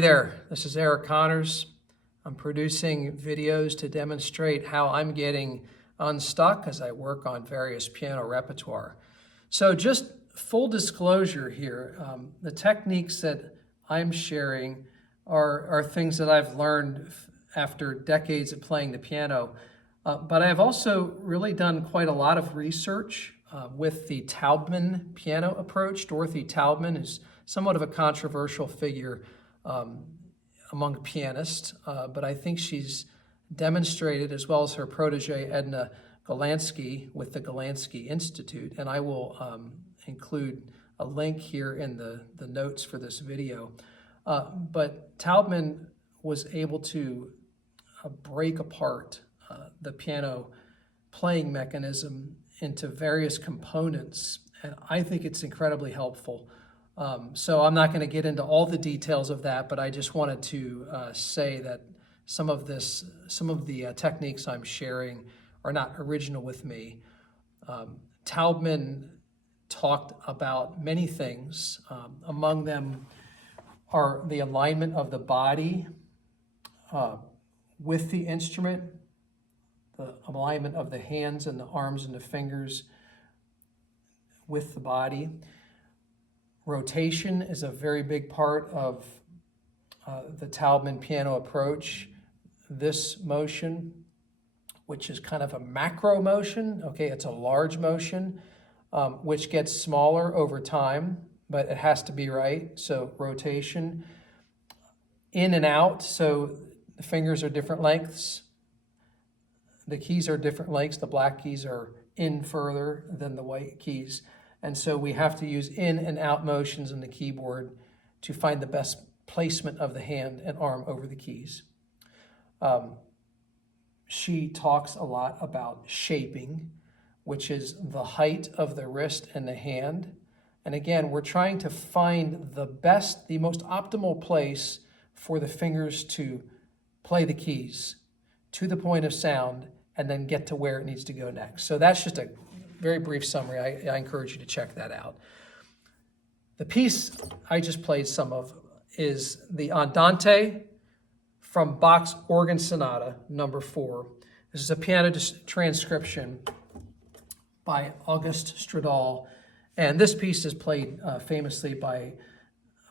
Hey there, this is Eric Connors. I'm producing videos to demonstrate how I'm getting unstuck as I work on various piano repertoire. So just full disclosure here, the techniques that I'm sharing are things that I've learned after decades of playing the piano. But I've also really done quite a lot of research with the Taubman piano approach. Dorothy Taubman is somewhat of a controversial figure among pianists, but I think she's demonstrated, as well as her protege Edna Golansky with the Golansky Institute, and I will include a link here in the notes for this video. But Taubman was able to break apart the piano playing mechanism into various components, and I think it's incredibly helpful. So I'm not going to get into all the details of that, but I just wanted to say that some of the techniques I'm sharing are not original with me. Taubman talked about many things. Among them are the alignment of the body with the instrument, the alignment of the hands and the arms and the fingers with the body. Rotation is a very big part of the Taubman piano approach. This motion, which is kind of a macro motion, okay, it's a large motion, which gets smaller over time, but it has to be right. So rotation, in and out, so the fingers are different lengths. The keys are different lengths. The black keys are in further than the white keys. And so we have to use in and out motions in the keyboard to find the best placement of the hand and arm over the keys. She talks a lot about shaping, which is the height of the wrist and the hand. And again, we're trying to find the most optimal place for the fingers to play the keys to the point of sound and then get to where it needs to go next. So that's just a very brief summary. I encourage you to check that out. The piece I just played some of is the Andante from Bach's Organ Sonata, number 4. This is a piano transcription by August Stradal, and this piece is played famously by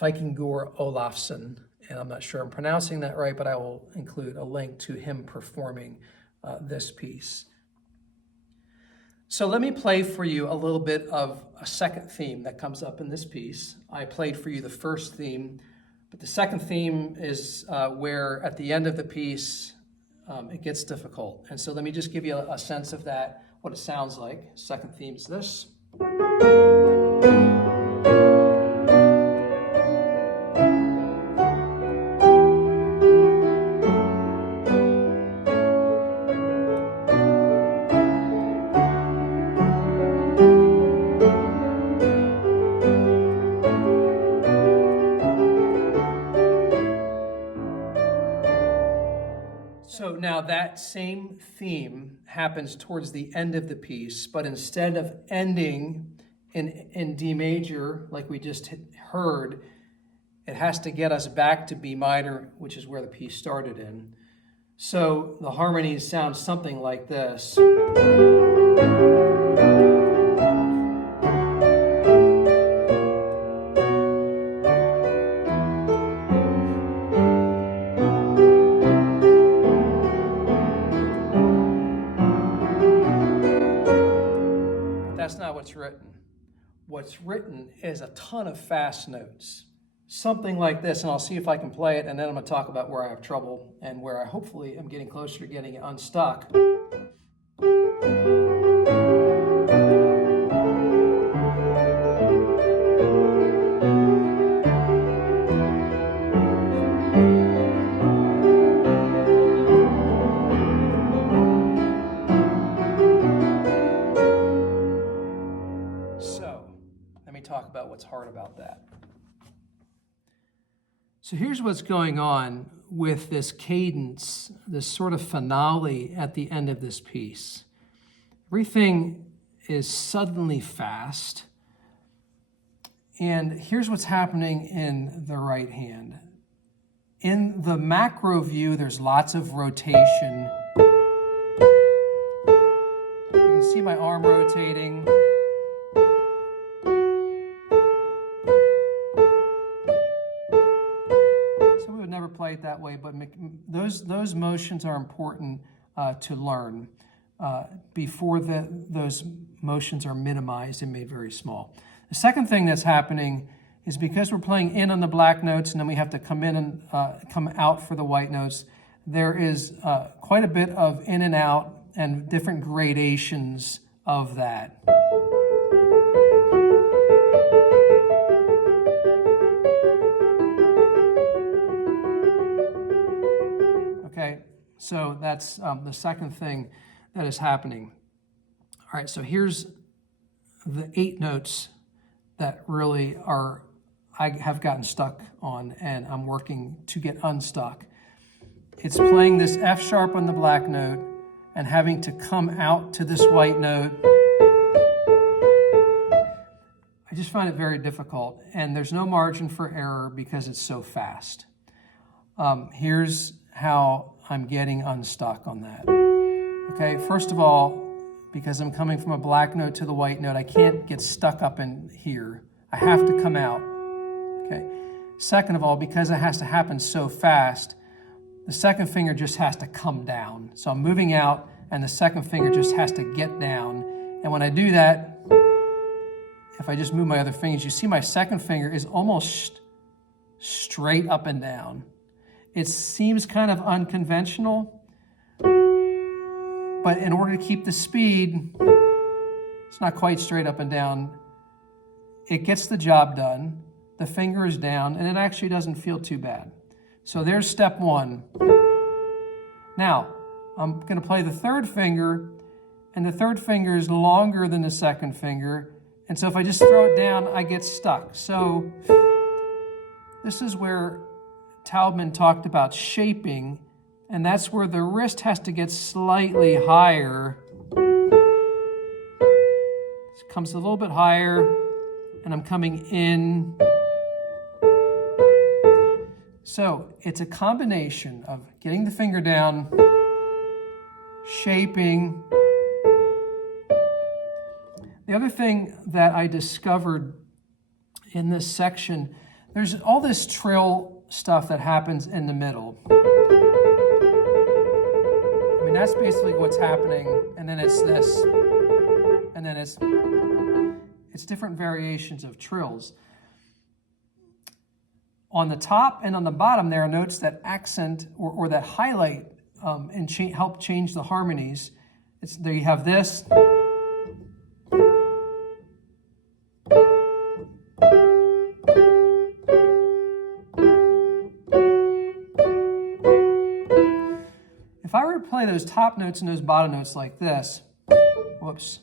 Vikingur Olafsson, and I'm not sure I'm pronouncing that right, but I will include a link to him performing this piece. So let me play for you a little bit of a second theme that comes up in this piece. I played for you the first theme, but the second theme is where at the end of the piece it gets difficult. And so let me just give you a sense of that, what it sounds like. Second theme is this. So now that same theme happens towards the end of the piece, but instead of ending in D major, like we just heard, it has to get us back to B minor, which is where the piece started in. So the harmonies sound something like this. That's not what's written. What's written is a ton of fast notes. Something like this, and I'll see if I can play it, and then I'm going to talk about where I have trouble and where I hopefully am getting closer to getting it unstuck. Talk about what's hard about that. So here's what's going on with this cadence, this sort of finale at the end of this piece. Everything is suddenly fast, and here's what's happening in the right hand. In the macro view, there's lots of rotation. You can see my arm rotating. So we would never play it that way, but those motions are important to learn before those motions are minimized and made very small. The second thing that's happening is because we're playing in on the black notes and then we have to come in and come out for the white notes, there is quite a bit of in and out and different gradations of that. Okay, so that's the second thing that is happening. All right, so here's the 8 notes that really I have gotten stuck on and I'm working to get unstuck. It's playing this F sharp on the black note and having to come out to this white note. I just find it very difficult, and there's no margin for error because it's so fast. Here's how I'm getting unstuck on that. Okay, first of all, because I'm coming from a black note to the white note, I can't get stuck up in here. I have to come out. Okay. Second of all, because it has to happen so fast, the second finger just has to come down. So I'm moving out and the second finger just has to get down. And when I do that, if I just move my other fingers, you see my second finger is almost straight up and down. It seems kind of unconventional, but in order to keep the speed, it's not quite straight up and down. It gets the job done. The finger is down, and it actually doesn't feel too bad. So there's step 1. Now, I'm going to play the third finger, and the third finger is longer than the second finger, and so if I just throw it down, I get stuck. So this is where Taubman talked about shaping, and that's where the wrist has to get slightly higher. It comes a little bit higher, and I'm coming in. So it's a combination of getting the finger down, shaping. The other thing that I discovered in this section, there's all this trill stuff that happens in the middle. I mean, that's basically what's happening, and then it's this, and then it's different variations of trills. On the top and on the bottom, there are notes that accent or that highlight and help change the harmonies. There you have this. If I were to play those top notes and those bottom notes like this, whoops.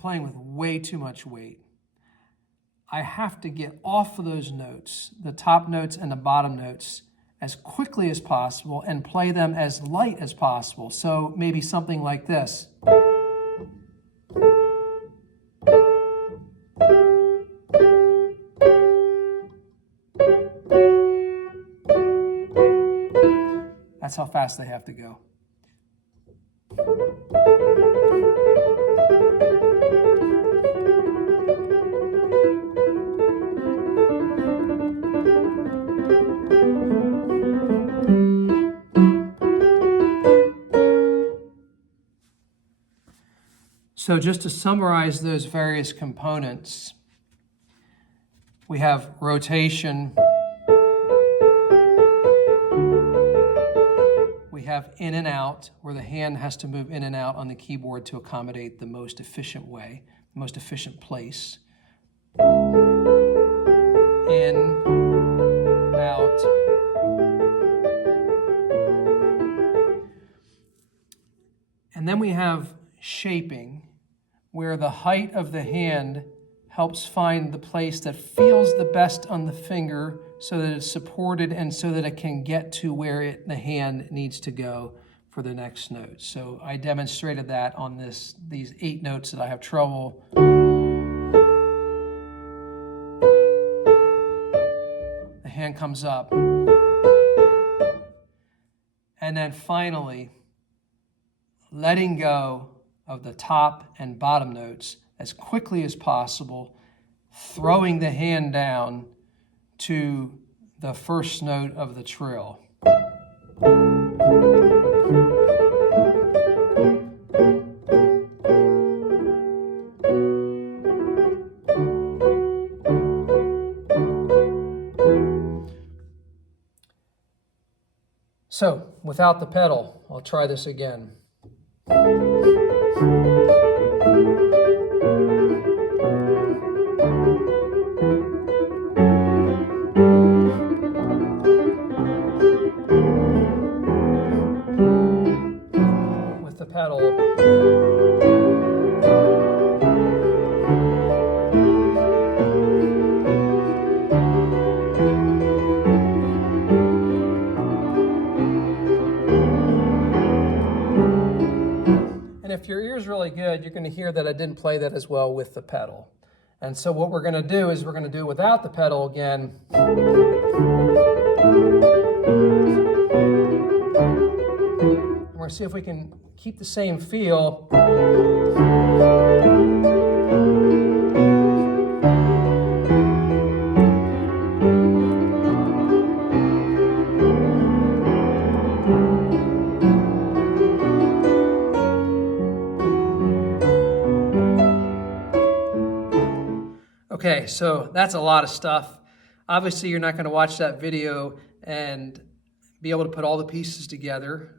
Playing with way too much weight. I have to get off of those notes, the top notes and the bottom notes, as quickly as possible and play them as light as possible. So maybe something like this. That's how fast they have to go. So just to summarize those various components, we have rotation, we have in and out, where the hand has to move in and out on the keyboard to accommodate the most efficient way, the most efficient place. In, out. And then we have shaping, where the height of the hand helps find the place that feels the best on the finger so that it's supported and so that it can get to where the hand needs to go for the next note. So I demonstrated that on these 8 notes that I have trouble. hand comes up. And then finally, letting go of the top and bottom notes as quickly as possible, throwing the hand down to the first note of the trill. So, without the pedal, I'll try this again. With the pedal. If your ear's really good, you're going to hear that I didn't play that as well with the pedal. And so what we're going to do is we're going to do it without the pedal again. And we're going to see if we can keep the same feel. Okay, so that's a lot of stuff. Obviously, you're not going to watch that video and be able to put all the pieces together.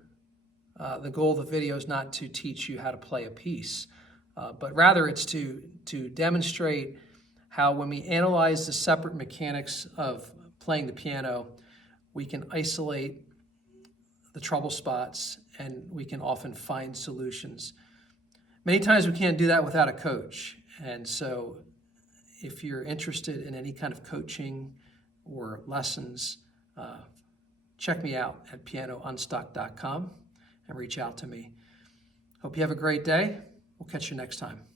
The goal of the video is not to teach you how to play a piece, but rather it's to demonstrate how when we analyze the separate mechanics of playing the piano, we can isolate the trouble spots and we can often find solutions. Many times we can't do that without a coach, and so if you're interested in any kind of coaching or lessons, check me out at pianounstuck.com and reach out to me. Hope you have a great day. We'll catch you next time.